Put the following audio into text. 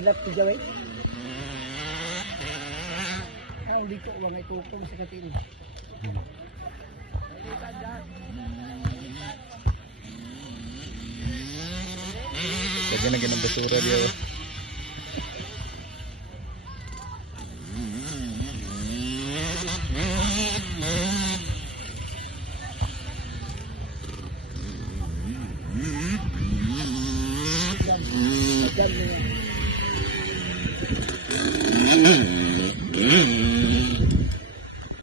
Kidlat ko gawin. Hindi ko may tukong sa katin. Lagyan ng basura dia.